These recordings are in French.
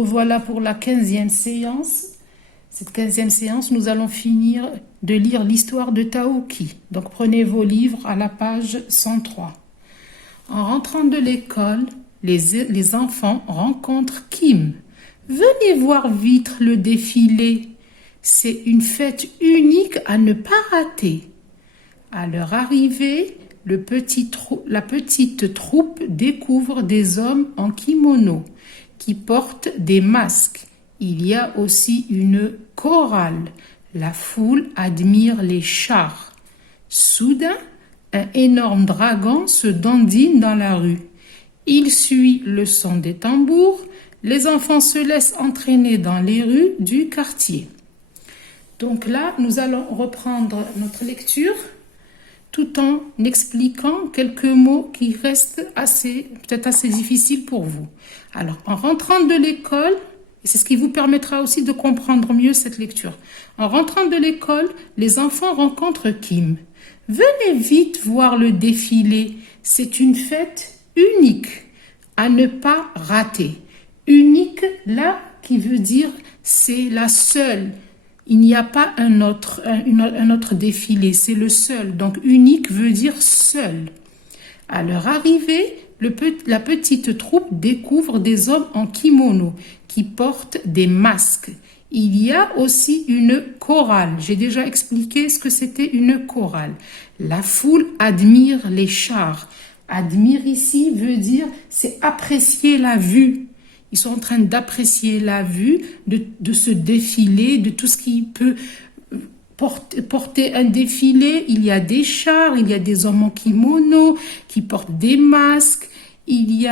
revoilà pour la 15e séance. Cette 15e séance, nous allons finir de lire l'histoire de Taouki. Donc prenez vos livres à la page 103. En rentrant de l'école, les enfants rencontrent Kim. Venez voir vite le défilé. C'est une fête unique à ne pas rater. À leur arrivée, la petite troupe découvre des hommes en kimono qui portent des masques. Il y a aussi une chorale. La foule admire les chars. Soudain, un énorme dragon se dandine dans la rue. Il suit le son des tambours. Les enfants se laissent entraîner dans les rues du quartier. Donc là, nous allons reprendre notre lecture tout en expliquant quelques mots qui restent peut-être assez difficiles pour vous. Alors, en rentrant de l'école, et c'est ce qui vous permettra aussi de comprendre mieux cette lecture. En rentrant de l'école, les enfants rencontrent Kim. Venez vite voir le défilé. C'est une fête unique à ne pas rater. Unique, là, qui veut dire c'est la seule. Il n'y a pas un autre défilé, c'est le seul. Donc unique veut dire seul. À leur arrivée, la petite troupe découvre des hommes en kimono qui portent des masques. Il y a aussi une chorale. J'ai déjà expliqué ce que c'était une chorale. La foule admire les chars. Admire ici veut dire c'est apprécier la vue. Ils sont en train d'apprécier la vue de ce défilé, de tout ce qui peut porter un défilé. Il y a des chars, il y a des hommes en kimono qui portent des masques. Qu'est-ce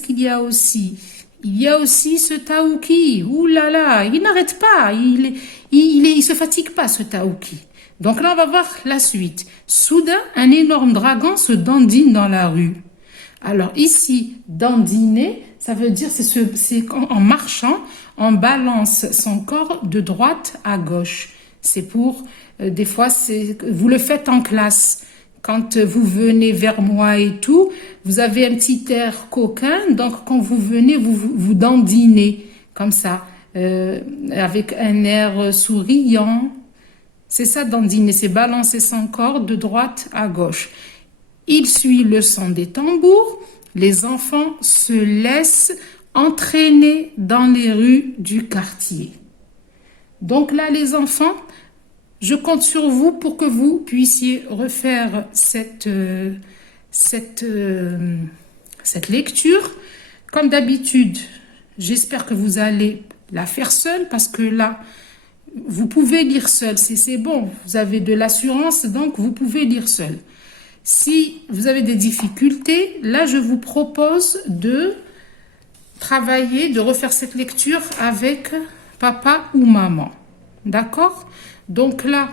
qu'il y a aussi? Il y a aussi ce Taouki. Ouh là là, il n'arrête pas. Il se fatigue pas, ce Taouki. Donc là, on va voir la suite. Soudain, un énorme dragon se dandine dans la rue. Alors ici, dandiner, ça veut dire c'est en marchant, on balance son corps de droite à gauche. C'est pour, des fois, vous le faites en classe. Quand vous venez vers moi et tout, vous avez un petit air coquin, donc quand vous venez, vous dandinez, comme ça, avec un air souriant. C'est ça, dandiner, c'est balancer son corps de droite à gauche. Il suit le son des tambours. Les enfants se laissent entraîner dans les rues du quartier. Donc là, les enfants, je compte sur vous pour que vous puissiez refaire cette lecture. Comme d'habitude, j'espère que vous allez la faire seule parce que là, vous pouvez lire seul. C'est bon, vous avez de l'assurance, donc vous pouvez lire seul. Si vous avez des difficultés, là, je vous propose de travailler, de refaire cette lecture avec papa ou maman. D'accord? Donc là,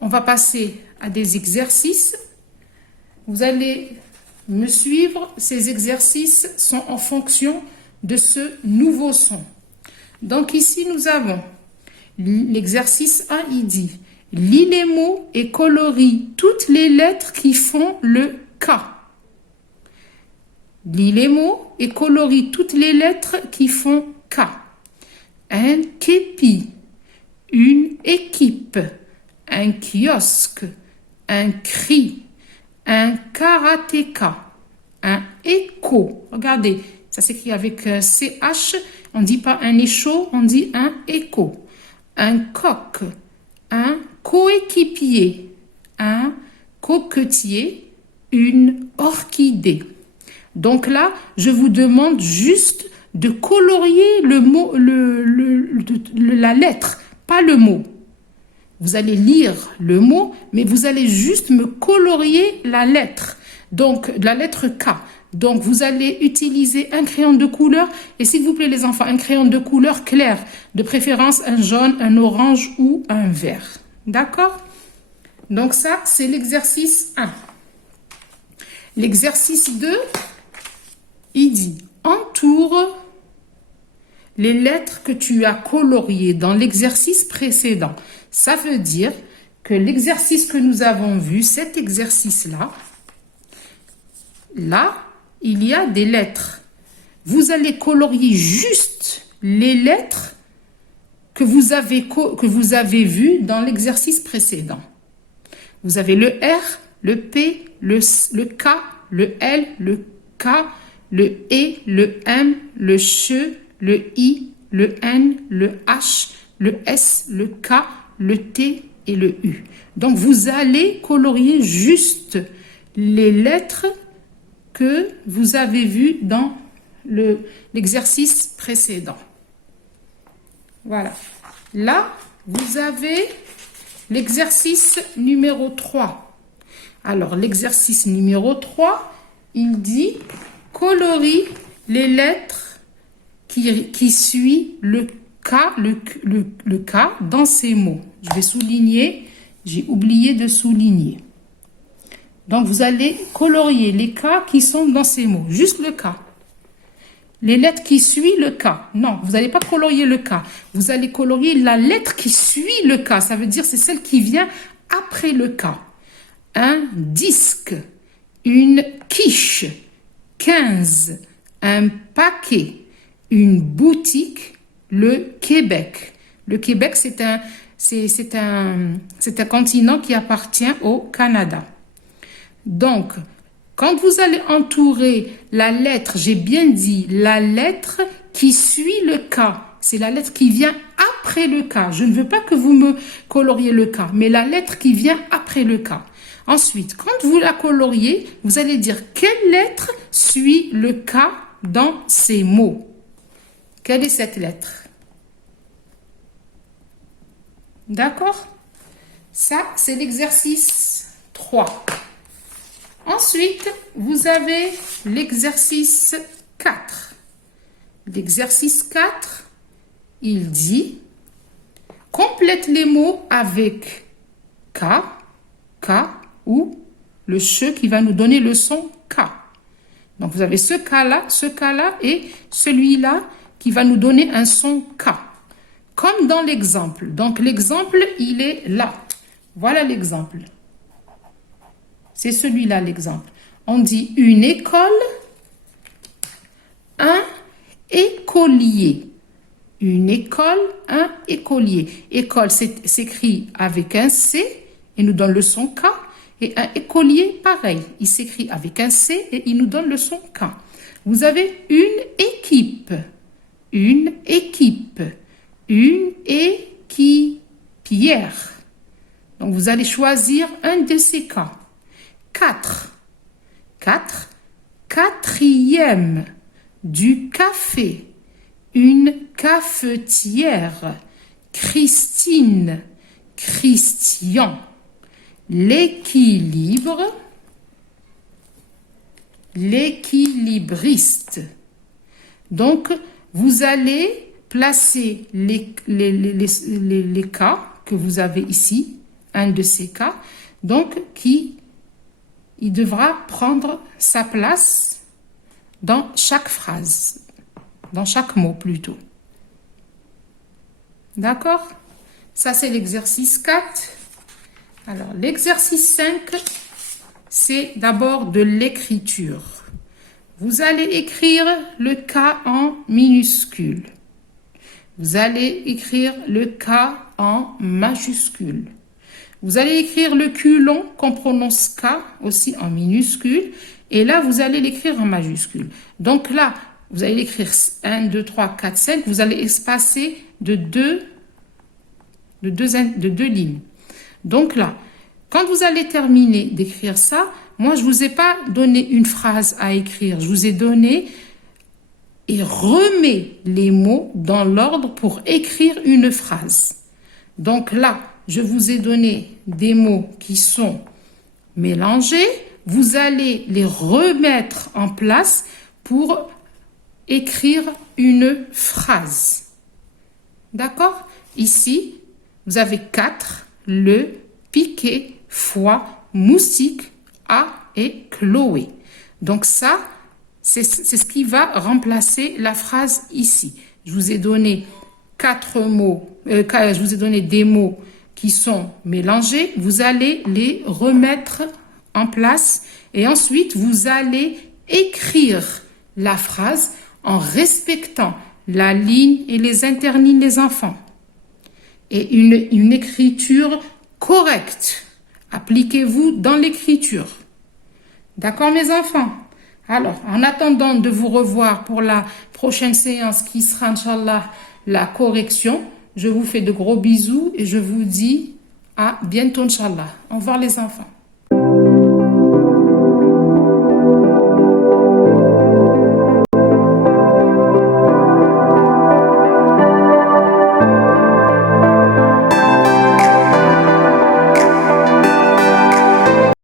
on va passer à des exercices. Vous allez me suivre. Ces exercices sont en fonction de ce nouveau son. Donc ici, nous avons l'exercice 1, il dit « Lis les mots et colorie toutes les lettres qui font le K ». Lis les mots et colorie toutes les lettres qui font K. Un képi, une équipe, un kiosque, un cri, un karatéka, un écho. Regardez, ça s'écrit avec CH, on ne dit pas un écho, on dit un écho. Un coq, un coéquipier, un coquetier, une orchidée. Donc là, je vous demande juste de colorier le mot, la lettre, pas le mot. Vous allez lire le mot, mais vous allez juste me colorier la lettre. Donc, la lettre K. Donc, vous allez utiliser un crayon de couleur. Et s'il vous plaît, les enfants, un crayon de couleur claire. De préférence, un jaune, un orange ou un vert. D'accord? Donc, ça, c'est l'exercice 1. L'exercice 2, il dit « Entoure les lettres que tu as coloriées dans l'exercice précédent. » Ça veut dire que l'exercice que nous avons vu, cet exercice-là, là, il y a des lettres. Vous allez colorier juste les lettres que vous avez vues dans l'exercice précédent. Vous avez le R, le P, le K, le L, le K, le E, le M, le CH, le I, le N, le H, le S, le K, le T et le U. Donc, vous allez colorier juste les lettres que vous avez vues dans l'exercice précédent. Voilà. Là, vous avez l'exercice numéro 3. Alors, l'exercice numéro 3, il dit colorie les lettres qui suivent le K, le K dans ces mots. Je vais souligner, j'ai oublié de souligner. Donc, vous allez colorier les K qui sont dans ces mots, juste le K. Les lettres qui suivent le K. Non, vous n'allez pas colorier le K. Vous allez colorier la lettre qui suit le K. Ça veut dire c'est celle qui vient après le K. Un disque, une quiche, 15, un paquet, une boutique, le Québec. Le Québec, c'est un continent qui appartient au Canada. Donc, quand vous allez entourer la lettre, j'ai bien dit, la lettre qui suit le K, c'est la lettre qui vient après le K. Je ne veux pas que vous me coloriez le K, mais la lettre qui vient après le K. Ensuite, quand vous la coloriez, vous allez dire quelle lettre suit le K dans ces mots. Quelle est cette lettre? D'accord? Ça, c'est l'exercice 3. Ensuite, vous avez l'exercice 4. L'exercice 4, il dit complète les mots avec K, K ou le CH qui va nous donner le son K. Donc, vous avez ce K-là et celui-là qui va nous donner un son K. Comme dans l'exemple. Donc, l'exemple, il est là. Voilà l'exemple. C'est celui-là l'exemple. On dit une école, un écolier. Une école, un écolier. École s'écrit avec un C et nous donne le son K. Et un écolier, pareil. Il s'écrit avec un C et il nous donne le son K. Vous avez une équipe. Une équipe. Une équipière. Donc, vous allez choisir un de ces cas. 4. 4. Quatrième. Du café. Une cafetière. Christine. Christian. L'équilibre. L'équilibriste. Donc, vous allez placer les cas que vous avez ici, un de ces cas, donc il devra prendre sa place dans chaque phrase, dans chaque mot plutôt. D'accord? Ça, c'est l'exercice 4. Alors, l'exercice 5, c'est d'abord de l'écriture. Vous allez écrire le K en minuscule. Vous allez écrire le K en majuscule. Vous allez écrire le Q long qu'on prononce K aussi en minuscule. Et là, vous allez l'écrire en majuscule. Donc là, vous allez l'écrire 1, 2, 3, 4, 5. Vous allez espacer de deux lignes. Donc là, quand vous allez terminer d'écrire ça, moi, je ne vous ai pas donné une phrase à écrire. Je vous ai donné et remets les mots dans l'ordre pour écrire une phrase. Donc là, je vous ai donné des mots qui sont mélangés. Vous allez les remettre en place pour écrire une phrase. D'accord? Ici, vous avez 4, le, piquet, foie, moustique, A et Chloé. Donc ça, c'est ce qui va remplacer la phrase ici. Je vous ai donné 4 mots, je vous ai donné des mots qui sont mélangés. Vous allez les remettre en place et ensuite vous allez écrire la phrase en respectant la ligne et les interlignes des enfants. Et une écriture correcte. Appliquez-vous dans l'écriture. D'accord, mes enfants? Alors, en attendant de vous revoir pour la prochaine séance qui sera, Inch'Allah, la correction, je vous fais de gros bisous et je vous dis à bientôt, Inch'Allah. Au revoir, les enfants.